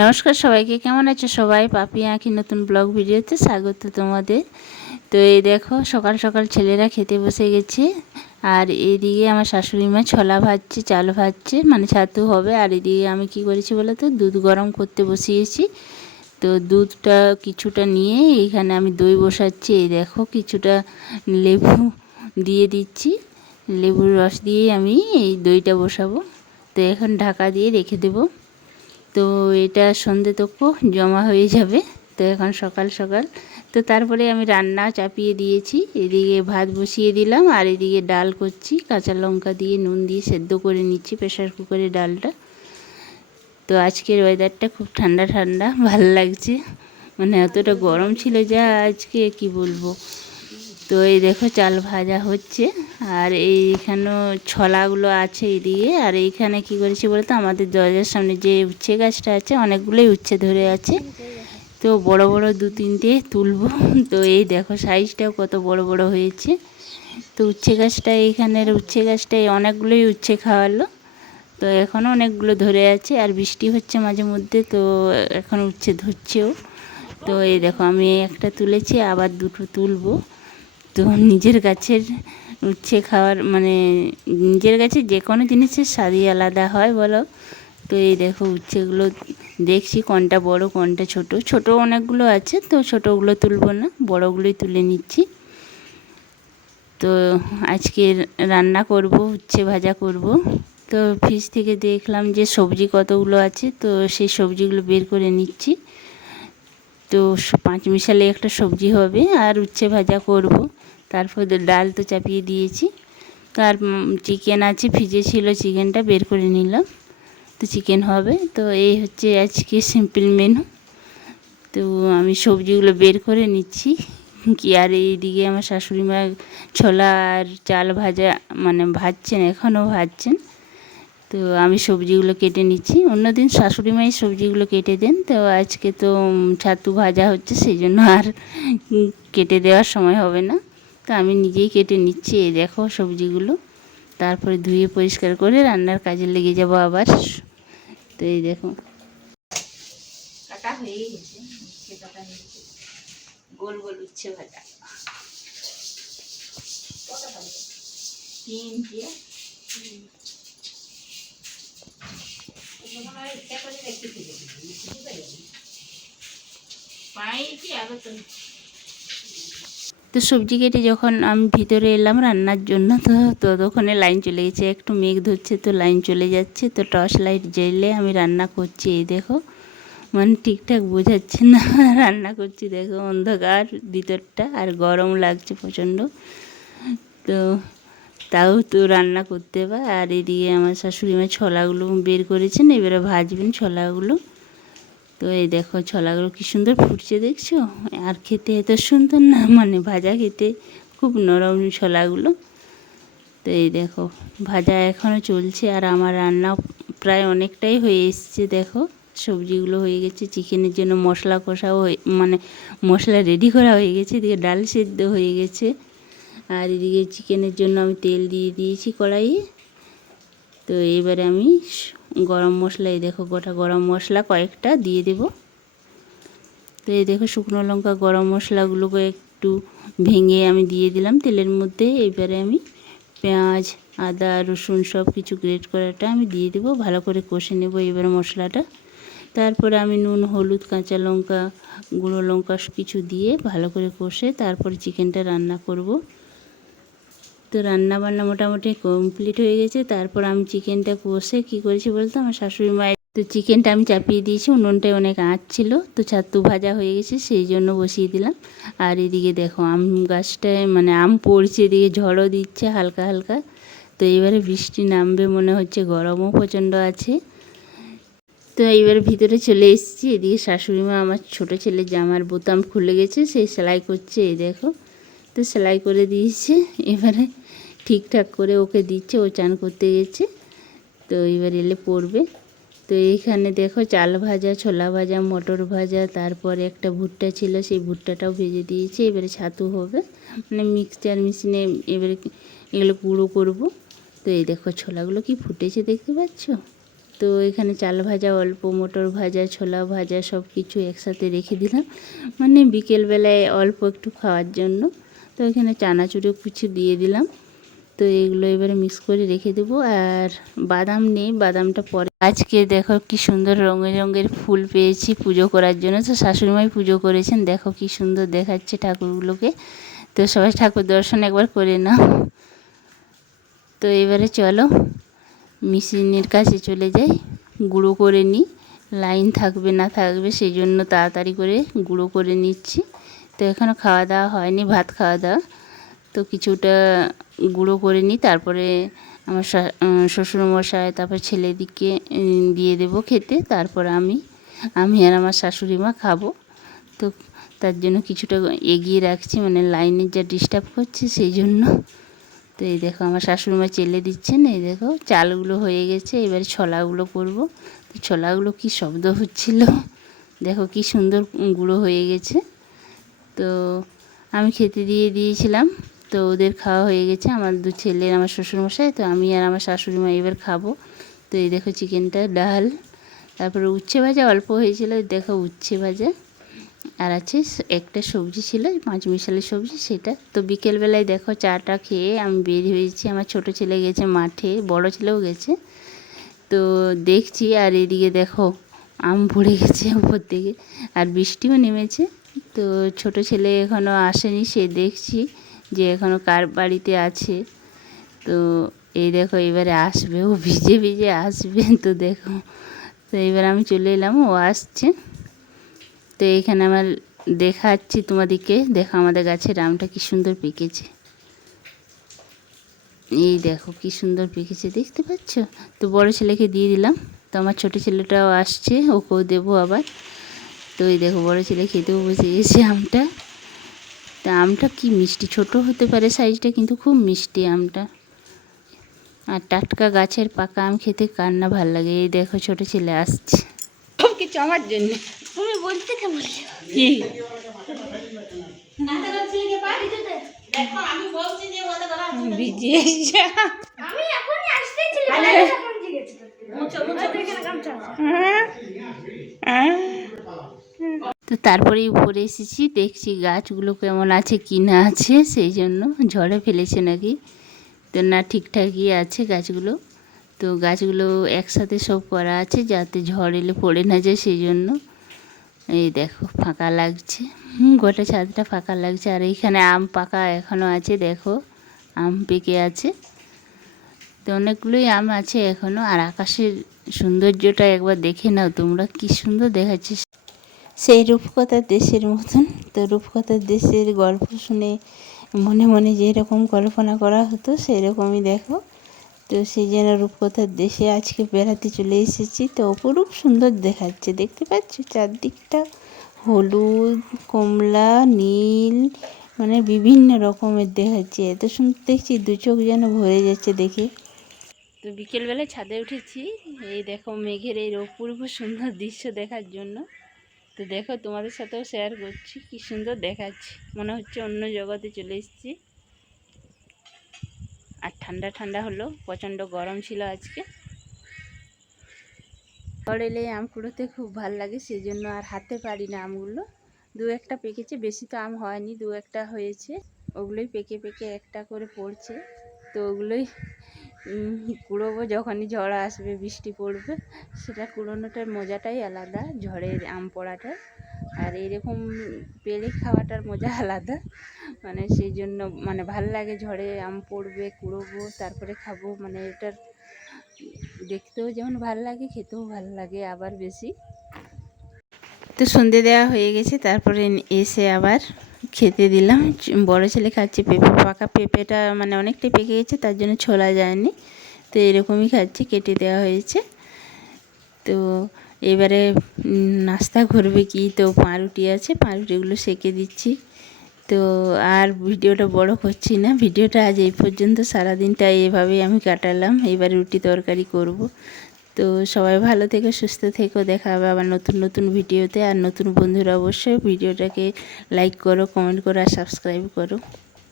নমস্কার সবাইকে, কেমন আছো সবাই? পাপি আঁকি নতুন ব্লগ ভিডিওতে স্বাগত তোমাদের। তো এই দেখো সকাল সকাল ছেলেরা খেতে বসে গেছে, আর এদিকে আমার শাশুড়ি মা ছোলা ভাজছে, চাল ভাজছে, মানে ছাতু হবে। আর এদিকে আমি কি করেছি বলো তো, দুধ গরম করতে বসিয়েছি। তো দুধটা কিছুটা নিয়ে এখানে আমি দই বসাচ্ছি। এই দেখো কিছুটা লেবু দিয়ে দিচ্ছি, লেবুর রস দিয়ে আমি এই দইটা বসাবো। তো এখন ঢাকা দিয়ে রেখে দেবো। তো এটা সন্ধে তক জমা হয়ে যাবে। তো এখন সকাল সকাল তো তারপরে আমি রান্না চাপিয়ে দিয়েছি। এদিকে ভাত বসিয়ে দিলাম, আর এদিকে ডাল করছি, কাঁচা লঙ্কা দিয়ে নুন দিয়ে সেদ্ধ করে নিচ্ছি প্রেশার কুকারে ডালটা। তো আজকের ওয়েদারটা খুব ঠান্ডা ঠান্ডা, ভালো লাগছে, মানে এতটা গরম ছিল যা আজকে কি বলবো। তো এই দেখো চাল ভাজা হচ্ছে, আর এইখানেও ছলাগুলো আছে এদিকে। আর এইখানে কি করেছি বলতো, আমাদের দরজার সামনে যে উচ্ছে গাছটা আছে, অনেকগুলোই উচ্ছে ধরে আছে। তো বড় বড় দু তিনটে তুলবো। তো এই দেখো সাইজটাও কত বড় বড় হয়েছে। তো উচ্ছে গাছটা, এইখানের উচ্ছে গাছটায় অনেকগুলোই উচ্ছে খাওয়ালো। তো এখনও অনেকগুলো ধরে আছে, আর বৃষ্টি হচ্ছে মাঝে মধ্যে, তো এখন উচ্ছে ধরছেও। তো এই দেখো আমি একটা তুলেছি, আবার দুটো তুলবো। তো নিজের গাছের উচ্ছে খাওয়ার মানে নিজের গাছে যে কোনো জিনিসের স্বাদই আলাদা হয় বলো। তো এই দেখো উচ্ছেগুলো দেখছি কোনটা বড় কোনটা ছোট, ছোট অনেকগুলো আছে, তো ছোটোগুলো তুলবো না, বড়গুলোই তুলে নিচ্ছি। তো আজকে রান্না করব, উচ্ছে ভাজা করব। তো ফ্রিজ থেকে দেখলাম যে সবজি কতগুলো আছে, তো সেই সবজিগুলো বের করে নিচ্ছি। তো পাঁচ মিশালে একটা সবজি হবে, আর উচ্ছে ভাজা করব। তারপর ডাল তো চাপিয়ে দিয়েছি। তো আর চিকেন আছে, ফ্রিজে ছিল, চিকেনটা বের করে নিলাম, তো চিকেন হবে। তো এই হচ্ছে আজকে সিম্পল মেনু। তো আমি সবজিগুলো বের করে নিচ্ছি কি। আর এইদিকে আমার শাশুড়ি মা ছোলা আর চাল ভাজা মানে ভাজছেন, এখনও ভাজছেন। তো আমি সবজিগুলো কেটে নিচ্ছি। অন্যদিন শাশুড়ি মাই সবজিগুলো কেটে দেন, তো আজকে তো ছাতু ভাজা হচ্ছে, সেই জন্য আর কেটে দেওয়ার সময় হবে না। তো আমি নিজেই কেটে নিচ্ছি। এই দেখো সবজিগুলো, তারপরে ধুয়ে পরিষ্কার করে রান্নার কাজে লেগে যাব আবার। তো এই দেখো কাটা হয়ে গেছে, কাটা হয়েছে, গোল গোল উচ্ছে ভাজা তিনটে। তো সবজি কেটে যখন আমি ভিতরে এলাম রান্নার জন্য, তো ততক্ষণে লাইন চলে গেছে। একটু মেঘ ধরছে, তো লাইন চলে যাচ্ছে। তো টর্চ লাইট জ্বলে আমি রান্না করছি। এই দেখো মানে ঠিকঠাক বোঝাচ্ছে না রান্না করছি, দেখো অন্ধকার ভিতরটা, আর গরম লাগছে প্রচণ্ড। তো তাও তো রান্না করতে হবে। আর এদিকে আমার শাশুড়ি মা ছোলাগুলো বের করেছেন, এবারে ভাজবেন ছোলাগুলো। তো এই দেখো ছোলাগুলো কী সুন্দর ফুটছে দেখছো, আর খেতে এত সুন্দর না, মানে ভাজা খেতে খুব নরম ছোলাগুলো। তো এই দেখো ভাজা এখনও চলছে, আর আমার রান্না প্রায় অনেকটাই হয়ে এসছে। দেখো সবজিগুলো হয়ে গেছে, চিকেনের জন্য মশলা কষাও মানে মশলা রেডি করা হয়ে গেছে, এদিকে ডাল সেদ্ধ হয়ে গেছে। আর এদিকে চিকেনের জন্য আমি তেল দিয়ে দিয়েছি কড়াইয়ে। তো এবারে আমি গরম মশলা, এই দেখো গোটা গরম মশলা কয়েকটা দিয়ে দেব। তো এই দেখো শুকনো লঙ্কা গরম মশলাগুলোকে একটু ভেঙে আমি দিয়ে দিলাম তেলের মধ্যে। এবারে আমি পেঁয়াজ আদা রসুন সব কিছু গ্রেট করাটা আমি দিয়ে দেবো, ভালো করে কষে নেব এবারে মশলাটা। তারপরে আমি নুন হলুদ কাঁচা লঙ্কা গুঁড়ো লঙ্কা কিছু দিয়ে ভালো করে কষে তারপরে চিকেনটা রান্না করব। তো রান্না বান্না মোটামুটি কমপ্লিট হয়ে গেছে। তারপর আমি চিকেনটা কষে কী করেছি বলতো, আমার শাশুড়ি মায়ের তো চিকেনটা আমি চাপিয়ে দিয়েছি, উনুনটায় অনেক আঁচ ছিল, তো ছাতু ভাজা হয়ে গেছে সেই জন্য বসিয়ে দিলাম। আর এদিকে দেখো আম গাছটায় মানে আম পড়ছে, এদিকে ঝড়ও দিচ্ছে হালকা হালকা। তো এবারে বৃষ্টি নামবে মনে হচ্ছে, গরমও প্রচণ্ড আছে। তো এইবার ভিতরে চলে এসেছি। এদিকে শাশুড়ি মা আমার ছোটো ছেলের জামার বোতাম খুলে গেছে, সেই সেলাই করছে। এই দেখো তো সেলাই করে দিয়েছে, এবারে ঠিকঠাক করে ওকে দিচ্ছে, ও চান করতে গেছে। তো এবার এলে পড়বে। তো এইখানে দেখো চাল ভাজা ছোলা ভাজা মটর ভাজা, তারপরে একটা ভুট্টা ছিল সেই ভুট্টাটাও ভেজে দিয়েছে। এবারে ছাতু হবে, মানে মিক্সচার মেশিনে এবারে এগুলো গুঁড়ো করব। তো এই দেখো ছোলাগুলো কি ফুটেছে দেখতে পাচ্ছ, তো এখানে চাল ভাজা অল্প, মটর ভাজা, ছোলা ভাজা সব কিছু একসাথে রেখে দিলাম, মানে বিকেলবেলায় অল্প একটু খাওয়ার জন্য। তো এখানে চানাচুরও কিছু দিয়ে দিলাম। তো এগুলো এবারে মিক্স করে রেখে দেবো। আর বাদাম নেই, বাদামটা পরে। আজকে দেখো কি সুন্দর রঙের রঙের ফুল পেয়েছি পুজো করার জন্য। তো শাশুড়িমাই পুজো করেছেন, দেখো কি সুন্দর দেখাচ্ছে ঠাকুরগুলোকে। তো সবাই ঠাকুর দর্শন একবার করে নাও। তো এবারে চলো মেশিনের কাছে চলে যাই, গুঁড়ো করে নিই। লাইন থাকবে না থাকবে সেই জন্য তাড়াতাড়ি করে গুঁড়ো করে নিচ্ছি। তো এখনও খাওয়া দাওয়া হয়নি, ভাত খাওয়া দাওয়া। তো কিছুটা গুঁড়ো করে নিই, তারপরে আমার শ্বশুরমশাই তারপর ছেলেদিকে দিয়ে দেবো খেতে। তারপর আমি আর আমার শাশুড়ি মা খাবো। তো তার জন্য কিছুটা এগিয়ে রাখছি, মানে লাইনের যা ডিস্টার্ব করছে সেই জন্য। তো এই দেখো আমার শাশুড়িমা চেলে দিচ্ছেন। এই দেখো চালগুলো হয়ে গেছে, এবারে ছোলাগুলো করব। তো ছোলাগুলো কি শব্দ হচ্ছিল, দেখো কি সুন্দর গুঁড়ো হয়ে গেছে। তো আমি খেতে দিয়ে দিয়েছিলাম, তো ওদের খাওয়া হয়ে গেছে, আমার দু ছেলের, আমার শ্বশুরমশাই। তো আমি আর আমার শাশুড়িমা এবার খাবো। তো এই দেখো চিকেনটা, ডাল, তারপরে উচ্ছে ভাজা অল্প হয়েছিল, দেখো উচ্ছে ভাজা, আর আছে একটা সবজি ছিল, পাঁচ মিশালি সবজি, সেটা। তো বিকেলবেলায় দেখো চাটা খেয়ে আমি বের হয়েছি। আমার ছোট ছেলে গেছে মাঠে, বড় ছেলেও গেছে। তো দেখছি, আর এদিকে দেখো আম পড়ে গেছে উপর থেকে, আর বৃষ্টিও নেমেছে। তো ছোট ছেলে এখনও আসেনি, সে দেখছি যে এখনও কার বাড়িতে আছে। তো এই দেখো এবারে আসবে, ও ভিজে ভিজে আসবে। তো দেখো, তো এবার আমি চলে এলাম, ও আসছে। তো এইখানে আমার দেখাচ্ছি তোমাদেরকে, দেখো আমাদের গাছের আমটা কি সুন্দর পেকেছে। এই দেখো কি সুন্দর পেকেছে, দেখতে পাচ্ছ। তো বড় ছেলেকে দিয়ে দিলাম, তো আমার ছোট ছেলেটাও আসছে, ওকেও দেবো আবার। তো এই দেখো বড় ছেলে খেতেও বসে গেছে আমটা। তা আমটা কি মিষ্টি, ছোট হতে পারে সাইজটা, কিন্তু খুব মিষ্টি আমটা। আর টাটকা গাছের পাকা আম খেতে কার না ভালো লাগে। এই দেখো ছোট ছেলে আসছে, সব কিছু আমার জন্য। তুমি বলতে কেমন কি ভিজিয়ে তো তারপরেই উপরে এসেছি, দেখছি গাছগুলো কেমন আছে কি না আছে, সেই জন্য ঝড়ে ফেলেছে নাকি। তো না, ঠিকঠাকই আছে গাছগুলো। তো গাছগুলো একসাথে সব করা আছে যাতে ঝড় এলে পড়ে না যায়, সেই জন্য। এই দেখো ফাঁকা লাগছে, গোটা ছাদটা ফাঁকা লাগছে। আর এইখানে আম পাকা এখনও আছে, দেখো আম পেকে আছে। তো অনেকগুলোই আম আছে এখনও। আর আকাশের সৌন্দর্যটা একবার দেখে নাও তোমরা, কি সুন্দর দেখাচ্ছে, সেই রূপকথার দেশের মতন। তো রূপকথার দেশের গল্প শুনে মনে মনে যেরকম কল্পনা করা হতো সেই রকমই দেখো। তো সেই জন্য রূপকথার দেশে আজকে বেড়াতে চলে এসেছি। তো অপরূপ সুন্দর দেখাচ্ছে, দেখতে পাচ্ছ চারদিকটা হলুদ, কমলা, নীল, মানে বিভিন্ন রকমের দেখাচ্ছে। এত সুন্দর দেখছি, দু চোখ যেন ভরে যাচ্ছে দেখে। তো বিকেলবেলায় ছাদে উঠেছি, এই দেখো মেঘের এই অপূর্ব সুন্দর দৃশ্য দেখার জন্য। তো দেখো তোমাদের সাথেও শেয়ার করছি, কি সুন্দর দেখাচ্ছি, মনে হচ্ছে অন্য জগতে চলে এসেছি। আর ঠান্ডা ঠান্ডা হলো, প্রচণ্ড গরম ছিল আজকে। ঝড় এলে আম কুড়োতে খুব ভাল লাগে, সেই জন্য আর হাতে পারি না আমগুলো। দু একটা পেকেছে, বেশি তো আম হয়নি, দু একটা হয়েছে। ওগুলোই পেকে পেকে একটা করে পড়ছে। তো ওগুলোই কুড়োবো যখনই ঝড় আসবে, বৃষ্টি পড়বে। সেটা কুড়োনোটার মজাটাই আলাদা, ঝড়ের আম পড়াটা। আর এরকম পেড়ে খাওয়াটার মজা আলাদা, মানে সেই জন্য মানে ভাল লাগে। ঝড়ে আম পড়বে, কুড়োবো, তারপরে খাবো, মানে এটার দেখতেও যেমন ভাল লাগে, খেতেও ভাল লাগে আবার বেশি। তো সন্ধে দেওয়া হয়ে গেছে, তারপরে এসে আবার খেতে দিলাম। বড় ছেলে খাচ্ছে পেঁপে, পাকা পেঁপেটা মানে অনেকটাই পেকে গেছে, তার জন্য ছোলা যায়নি। তো এরকমই খাচ্ছি, কেটে দেওয়া হয়েছে। তো এবারে নাস্তা করবে কি, তো পাউরুটি আছে, পাউরুটিগুলো সেঁকে দিচ্ছি। তো আর ভিডিওটা বড় করছি না, ভিডিওটা আজ এই পর্যন্ত। সারাদিনটা এভাবেই আমি কাটালাম, এবার রুটি তরকারি করব। তো সবাই ভালো থেকো, সুস্থ থেকো, দেখা হবে আবার নতুন নতুন ভিডিওতে। আর নতুন বন্ধুরা অবশ্যই ভিডিওটাকে লাইক করো, কমেন্ট করো আর সাবস্ক্রাইব করো।